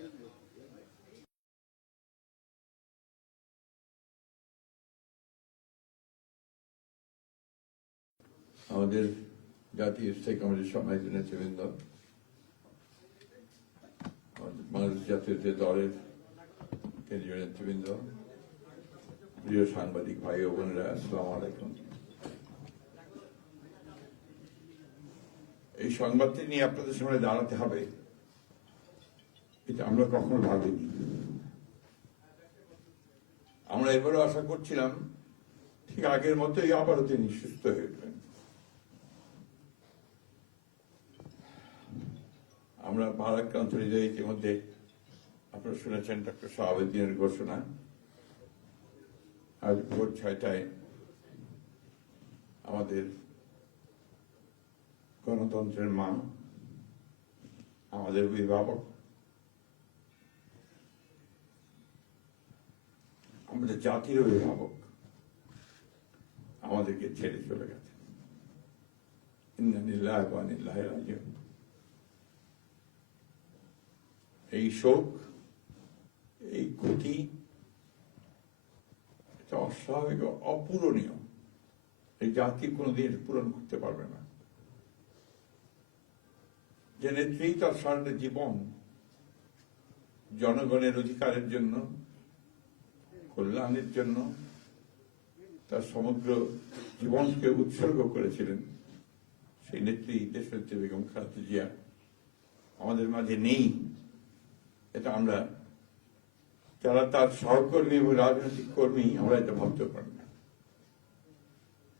আমাদের জাতীয় স্থায়ী কমিটির সম্মানিত নেতৃবৃন্দ, বাংলাদেশ জাতীয় দলের কেন্দ্রীয় নেতৃবৃন্দ, প্রিয় সাংবাদিক ভাই ও বোনেরা, আসসালামু আলাইকুম। এই সংবাদটি নিয়ে আপনাদের সামনে দাঁড়াতে হবে, এটা আমরা কখনো ভাবিনি। আমরা এবারও আশা করছিলাম ঠিক আগের মতোই আবারও তিনি সুস্থ হয়ে উঠবেন। আমরা ভারাক্রান্ত হৃদয়ে ইতিমধ্যে আপনারা শুনেছেন ডক্টর শাহাবুদ্দিনের ঘোষণা। আজ ভোর 6টায় আমাদের গণতন্ত্রের মা, আমাদের অভিভাবক, আমাদের জাতির অভিভাবক আমাদেরকে ছেড়ে চলে গেছে। ইন্না লিল্লাহি ওয়া ইন্না ইলাইহি রাজিউন। এই শোক, এই ক্ষতি, এটা অস্বাভাবিক, অপূরণীয়। এই জাতি কোনোদিন পূরণ করতে পারবে না। যে নেত্রী তার সারাটা জীবন জনগণের অধিকারের জন্য, কল্যাণের জন্য তার সমগ্র জীবনকে উৎসর্গ করেছিলেন, সেই নেত্রী দেশনেত্রী বেগম খালেদা জিয়া আমাদের মাঝে নেই। এটা আমরা যারা তার সহকর্মী এবং রাজনৈতিক কর্মী, আমরা এটা ভাবতে পারি না।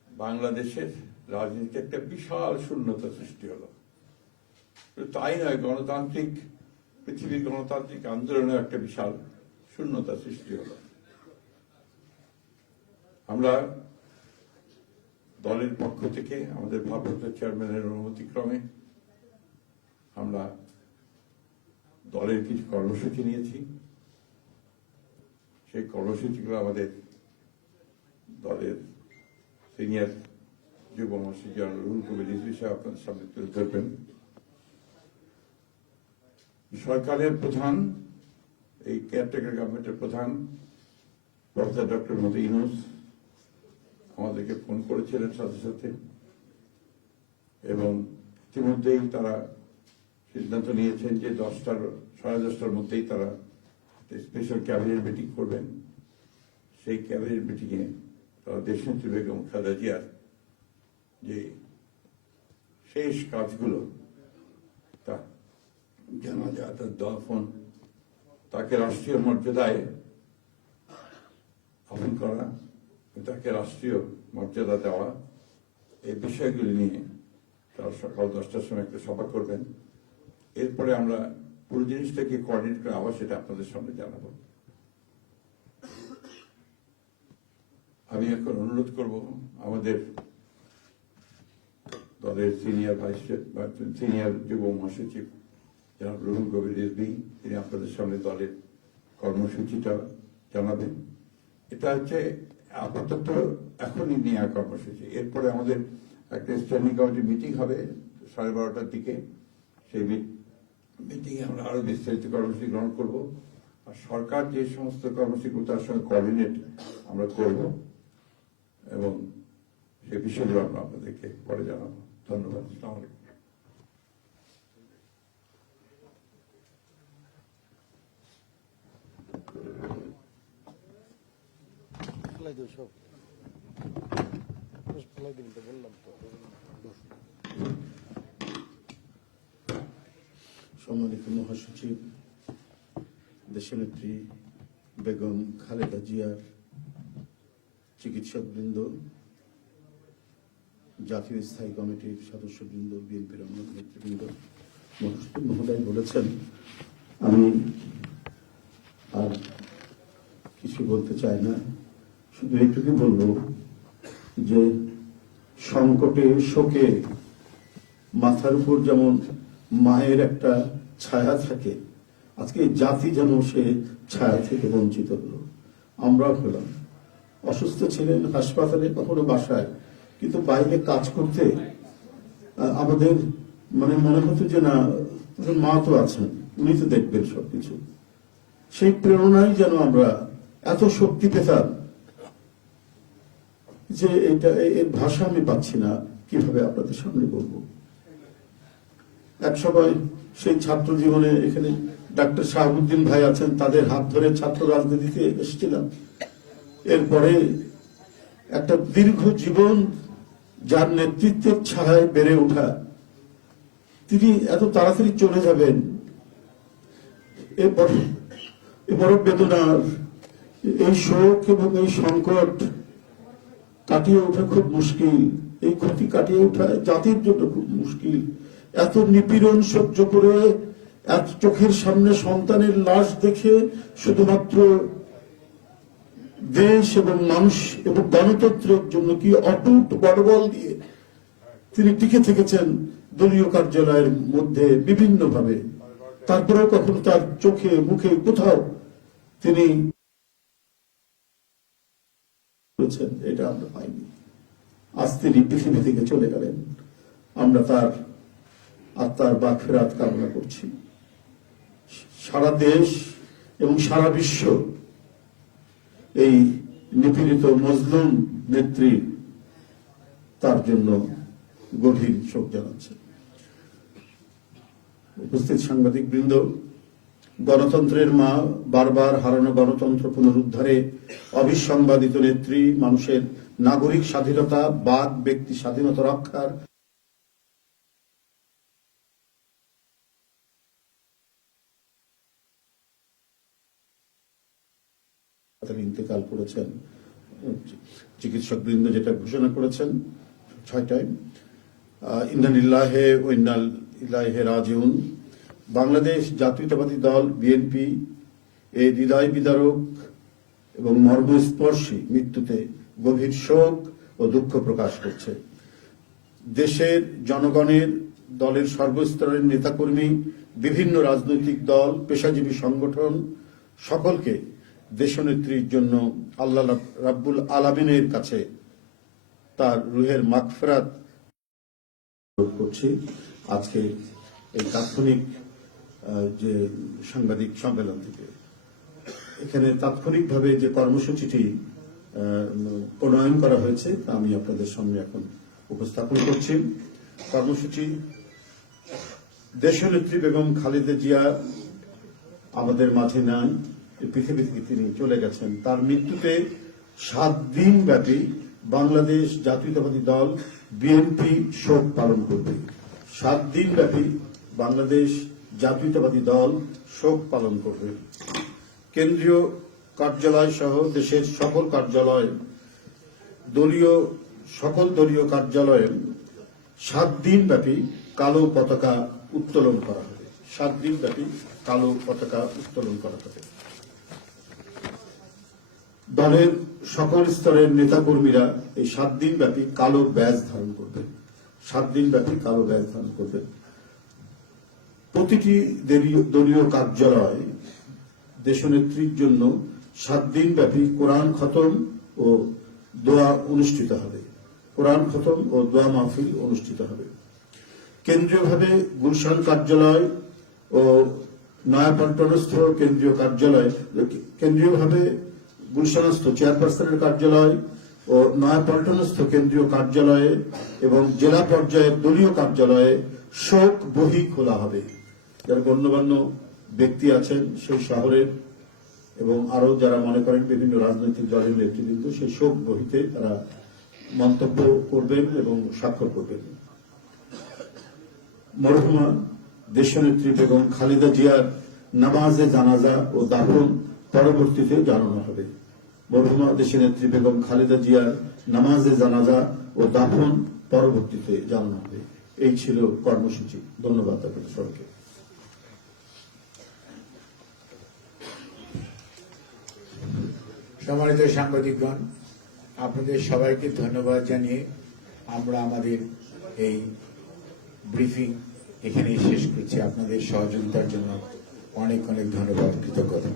বাংলাদেশের রাজনীতিতে একটা বিশাল শূন্যতা সৃষ্টি হলো। তাই নয়, গণতান্ত্রিক পৃথিবীর গণতান্ত্রিক আন্দোলনে একটা বিশাল শূন্যতা সৃষ্টি হলো। আমরা দলের পক্ষ থেকে আমাদের ভারপ্রাপ্ত চেয়ারম্যানের অনুমতিক্রমে আমরা দলের কিছু কর্মসূচি নিয়েছি। সেই কর্মসূচিগুলো আমাদের দলের সিনিয়র যুব মহাসচিব জনাব রুহুল কবির রিজভী সাহেব আপনাদের সামনে তুলে ধরবেন। সরকারের প্রধান, এই কেয়ারটেকার গভর্নমেন্টের প্রধান প্রফেসর ডক্টর মোহাম্মদ ইউনূস আমাদেরকে ফোন করেছিলেন সাথে সাথে, এবং ইতিমধ্যেই তারা সিদ্ধান্ত নিয়েছেন যে 10টার মধ্যেই তারা স্পেশাল ক্যাবিনেট মিটিং করবেন। সেই ক্যাবিনেট মিটিংয়ে তারা দেশনেত্রী বেগম খালেদা জিয়ার যে শেষ কাজগুলো, তা জানাজা, তার দাফন, তাকে রাষ্ট্রীয় মর্যাদায় দাফন করা, তাকে রাষ্ট্রীয় মর্যাদা দেওয়া, এই বিষয়গুলি নিয়ে তারা সকাল 10টার সময় একটা সভা করবেন। এরপরে আমরা পুরো জিনিসটাকে কোঅর্ডিনেট করে আবার সেটা আপনাদের সামনে জানাবো। আমি এখন অনুরোধ করব আমাদের দলের সিনিয়র যুব মহাসচিব জনাব রুহুল কবির রিজভী, তিনি আপনাদের সামনে দলের কর্মসূচিটা জানাবেন। এটা হচ্ছে আপাতত এখনই নেওয়া কর্মসূচি। এরপরে আমাদের একটা স্ট্যান্ডিং কমিটি মিটিং হবে 12:30টার দিকে। সেই মিটিংয়ে আমরা আরো বিস্তারিত কর্মসূচি গ্রহণ করব। আর সরকার যে সমস্ত কর্মসূচিগুলো তার সঙ্গে কোঅর্ডিনেট আমরা করব, এবং সে বিষয়গুলো আমরা আপনাদেরকে পরে জানাবো। ধন্যবাদ। আসসালামু আলাইকুম। সম্মানিত মহাসচিব, দেশনেত্রী বেগম খালেদা জিয়ার চিকিৎসকবৃন্দ, জাতীয় স্থায়ী কমিটির সদস্যবৃন্দ, বিএনপির অন্য নেতৃবৃন্দ, মহাসচিব মহোদয় বলেছেন, আমি আর কিছু বলতে চাই না। শুধু এইটুকু বলবো যে সংকটে, শোকে মাথার উপর যেমন মায়ের একটা ছায়া থাকে, আজকে জাতি যেন সে ছায়া থেকে বঞ্চিত হলো। আমরা হলাম, অসুস্থ ছিলেন হাসপাতালে, কখনো বাসায়, কিন্তু বাইরে কাজ করতে আমাদের মনে হতো যে না, একজন মা তো আছেন, উনি তো দেখবেন সবকিছু। সেই প্রেরণায় যেন আমরা এত শক্তি পেতাম যে এটা এর ভাষা আমি পাচ্ছি না কিভাবে আপনাদের সামনে বলবো। এক সময় সেই ছাত্র জীবনে এখানে ডাক্তার শাহাবুদ্দিন ভাই আছেন, তাদের হাত ধরে ছাত্র রাজনীতিতে এসেছিলাম। এরপরে একটা দীর্ঘ জীবন যার নেতৃত্বের ছায়ায় বেড়ে ওঠা, তিনি এত তাড়াতাড়ি চলে যাবেন, এ বড় বেদনার। এই শোক এবং এই সংকট কাটিয়ে ওঠা খুব মুশকিল, এই ক্ষতি কাটিয়ে ওঠা জাতির জন্য খুব মুশকিল। এত নিপীড়ন সহ্য করে, এত চোখের সামনে সন্তানের লাশ দেখে শুধুমাত্র দেশ এবং মানুষ এবং গণতন্ত্রের জন্য কি অটুট বড়বল দিয়ে তিনি টিকে থেকেছেন দলীয় কার্যালয়ের মধ্যে বিভিন্ন ভাবে। তারপরেও কখনো তার চোখে মুখে কোথাও তিনি এটা আমরা পাইনি। আজ তিনি পৃথিবী থেকে চলে গেলেন, আমরা তার আত্মার মাগফিরাত কামনা করছি। সারা দেশ এবং সারা বিশ্ব এই নিপীড়িত মজলুম নেত্রী তার জন্য গভীর শোক জানাচ্ছে। উপস্থিত সাংবাদিক বৃন্দ, গণতন্ত্রের মা, বারবার হারানো গণতন্ত্র পুনরুদ্ধারে অবিসংবাদিত নেত্রী, মানুষের নাগরিক স্বাধীনতা, বাক ব্যক্তি স্বাধীনতা রক্ষার ইন্তেকাল করেছেন। চিকিৎসক বৃন্দ যেটা ঘোষণা করেছেন 6টায়, ইন্না লিল্লাহি ওয়া ইন্না ইলাইহি রাজিউন। বাংলাদেশ জাতীয়তাবাদী দল বিএনপি এই হৃদয় বিদারক এবং মর্মস্পর্শী মৃত্যুতে গভীর শোক ও দুঃখ প্রকাশ করছে। দেশের জনগণের, দলের সর্বস্তরের নেতাকর্মী, বিভিন্ন রাজনৈতিক দল, পেশাজীবী সংগঠন সকলকে দেশনেত্রীর জন্য আল্লাহ রাব্বুল আলামিনের কাছে তার রুহের মাগফিরাত করছি। আজকে এই তাৎক্ষণিক যে সাংবাদিক সম্মেলন থেকে এখানে তাৎক্ষণিকভাবে যে কর্মসূচিটি প্রণয়ন করা হয়েছে তা আমি আপনাদের সামনে এখন উপস্থাপন করছি। কর্মসূচি: দেশনেত্রী বেগম খালেদা জিয়া আমাদের মাঝে নাই, পৃথিবী থেকে তিনি চলে গেছেন। তার মৃত্যুতে 7 দিন ব্যাপী বাংলাদেশ জাতীয়তাবাদী দল বিএনপি শোক পালন করবে। 7 দিন ব্যাপী বাংলাদেশ জাতীয়তাবাদী দল শোক পালন করবে। কেন্দ্রীয় কার্যালয় সহ দেশের সকল কার্যালয়, সকল দলীয় কার্যালয়ে 7 দিন ব্যাপী কালো পতাকা উত্তোলন করা হবে। 7 দিন ব্যাপী কালো পতাকা উত্তোলন করা হবে। দলের সকল স্তরের নেতাকর্মীরা এই 7 দিন ব্যাপী কালো ব্যাজ ধারণ করবেন। 7 দিন ব্যাপী কালো ব্যাজ ধারণ করবেন। প্রতিটি দলীয় কার্যালয় দেশনেত্রীর জন্য 7 দিন ব্যাপী কোরআন খতম ও দোয়া অনুষ্ঠিত হবে। কোরআন খতম ও দোয়া মাহফিল অনুষ্ঠিত হবে। কেন্দ্রীয়ভাবে গুলশান কার্যালয় ও নয়াপল্টনস্থ কেন্দ্রীয় কার্যালয়, কেন্দ্রীয়ভাবে গুলশানস্থ চেয়ারপারসনের কার্যালয় ও নয়াপল্টনস্থ কেন্দ্রীয় কার্যালয়ে এবং জেলা পর্যায়ের দলীয় কার্যালয়ে শোক বহি খোলা হবে। যারা গণ্যমান্য ব্যক্তি আছেন সেই শহরের এবং আরো যারা মনে করেন বিভিন্ন রাজনৈতিক দলের নেতৃবৃন্দ, সেই শোক বহিতে তারা মন্তব্য করবেন এবং স্বাক্ষর করবেন। মরহুমা দেশনেত্রী বেগম খালেদা জিয়ার নামাজে জানাজা ও দাফন পরবর্তীতে জানানো হবে। মরহুমা দেশনেত্রী বেগম খালেদা জিয়ার নামাজে জানাজা ও দাফন পরবর্তীতে জানানো হবে। এই ছিল কর্মসূচি। ধন্যবাদ আপনাদের সবাইকে। সম্মানিত সাংবাদিকগণ, আপনাদের সবাইকে ধন্যবাদ জানিয়ে আমরা আমাদের এই ব্রিফিং এখানেই শেষ করছি। আপনাদের সহযোগিতার জন্য অনেক অনেক ধন্যবাদ, কৃতজ্ঞতা।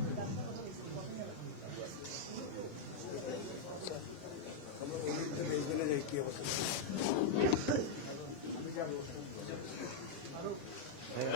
হ্যাঁ